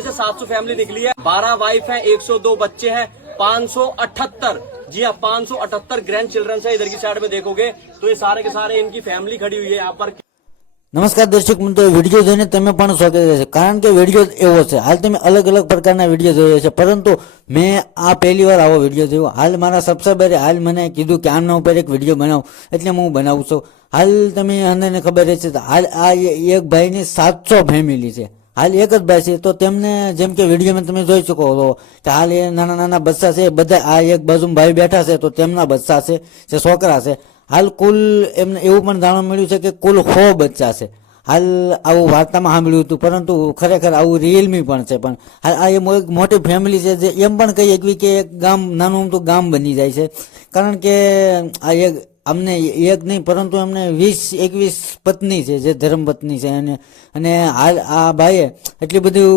बंदे से 700 फैमिली निकली है, 12 वाइफ है, 102 बच्चे हैं, 578, जी हाँ 578 ग्रैंड चिल्ड्रन है। इधर की साइड में देखोगे तो ये सारे के सारे इनकी फैमिली खड़ी हुई है यहाँ पर। નમસ્કાર દર્શક મિત્રો, વિડીયો જોઈને તમે પણ સ્વાગત છે, કારણ કે વિડીયો એવો છે. હાલ તમે અલગ અલગ પ્રકારના વિડીયો જોયો છે, પરંતુ મેં આ પહેલી વાર આવો વિડીયો જોયો. હાલ મારા સબસ્ક્રાઈબરે હાલ મને કીધું કે આમના ઉપર એક વિડીયો બનાવ, એટલે હું બનાવું છું. હાલ તમે અંદરને ખબર છે, હાલ આ એક ભાઈની 700 ફેમિલી છે. હાલ એક જ ભાઈ છે, તો તેમને જેમ કે વિડીયોમાં તમે જોઈ શકો છો કે હાલ એ નાના નાના બચ્ચા છે, બધા આ એક બાજુ ભાઈ બેઠા છે, તો તેમના બચ્ચા છે, જે છોકરા છે. હાલ કુલ એમને એવું પણ જાણવા મળ્યું છે કે કુલ 100 બચ્ચા છે. હાલ આવું વાર્તામાં સાંભળ્યું હતું, પરંતુ ખરેખર આવું રિયલમી પણ છે. પણ હાલ આ એક મોટી ફેમિલી છે, જે એમ પણ કહી શકવી કે એક ગામ, નાનું અમથું ગામ બની જાય છે. કારણ કે આ એક અમને એક નહીં, પરંતુ એમને 20-21 પત્ની છે, જે ધર્મપત્ની છે. અને હાલ આ ભાઈએ એટલી બધું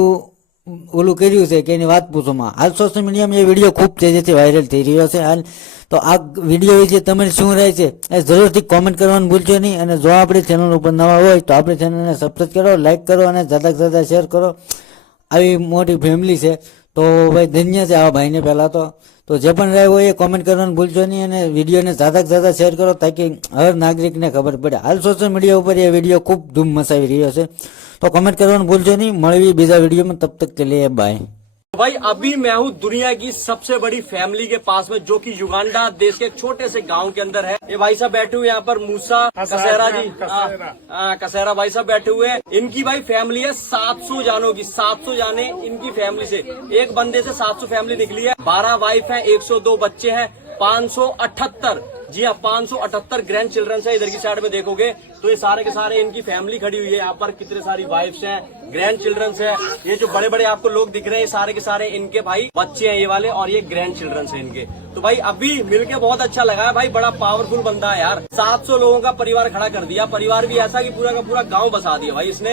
ઓલું કર્યું છે કે એની વાત પૂછોમાં. હાલ સોશિયલ મીડિયામાં એ વિડીયો ખૂબ તેજીથી વાયરલ થઈ રહ્યો છે. હાલ તો આ વિડીયો વિશે તમારી શું રહે છે એ જરૂરથી કોમેન્ટ કરવાનું ભૂલજો નહીં. અને જો આપણી ચેનલ ઉપર નવા હોય તો આપણી ચેનલને સબસ્ક્રાઈબ કરો, લાઈક કરો અને જ્યાદા જ્યાદા શેર કરો. આવી મોટી ફેમિલી છે, તો ભાઈ ધન્ય છે આવા ભાઈને. પહેલાં તો જે પણ રહે હોય એ કોમેન્ટ કરવાનું ભૂલજો નહીં, અને વિડીયોને જ્યાદા જ્યાદા શેર કરો, તાકી હર નાગરિકને ખબર પડે. હાલ સોશિયલ મીડિયા ઉપર એ વિડીયો ખૂબ ધૂમ મચાવી રહ્યો છે, તો कमेंट करवाना भूलજો नहीं. મળવી બીજા वीडियो में, तब तक के लिए बाय. भाई अभी मैं हूँ दुनिया की सबसे बड़ी फैमिली के पास में, जो कि युगांडा देश के एक छोटे से गांव के अंदर है. ये भाई साहब बैठे हुए यहाँ पर, मूसा कसेरा जी, कसेरा भाई साहब बैठे हुए हैं. इनकी भाई फैमिली है 700 जानों की, 700 जाने इनकी फैमिली से. एक बंदे से 700 फैमिली निकली है, 12 वाइफ है, 102 बच्चे हैं, 578, जी हाँ 578 ग्रैंड चिल्ड्रन है. इधर की साइड में देखोगे तो ये सारे के सारे इनकी फैमिली खड़ी हुई है. यहाँ पर कितने सारी वाइफ्स हैं, ग्रैंड चिल्ड्रन है. ये जो बड़े बड़े आपको लोग दिख रहे हैं, सारे के सारे इनके भाई बच्चे हैं ये वाले, और ये ग्रैंड चिल्ड्रन है इनके. तो भाई अभी मिलके बहुत अच्छा लगा है भाई. बड़ा पावरफुल बंदा है यार. 700 लोगों का परिवार खड़ा कर दिया. परिवार भी ऐसा कि पूरा का पूरा गाँव बसा दिया भाई इसने.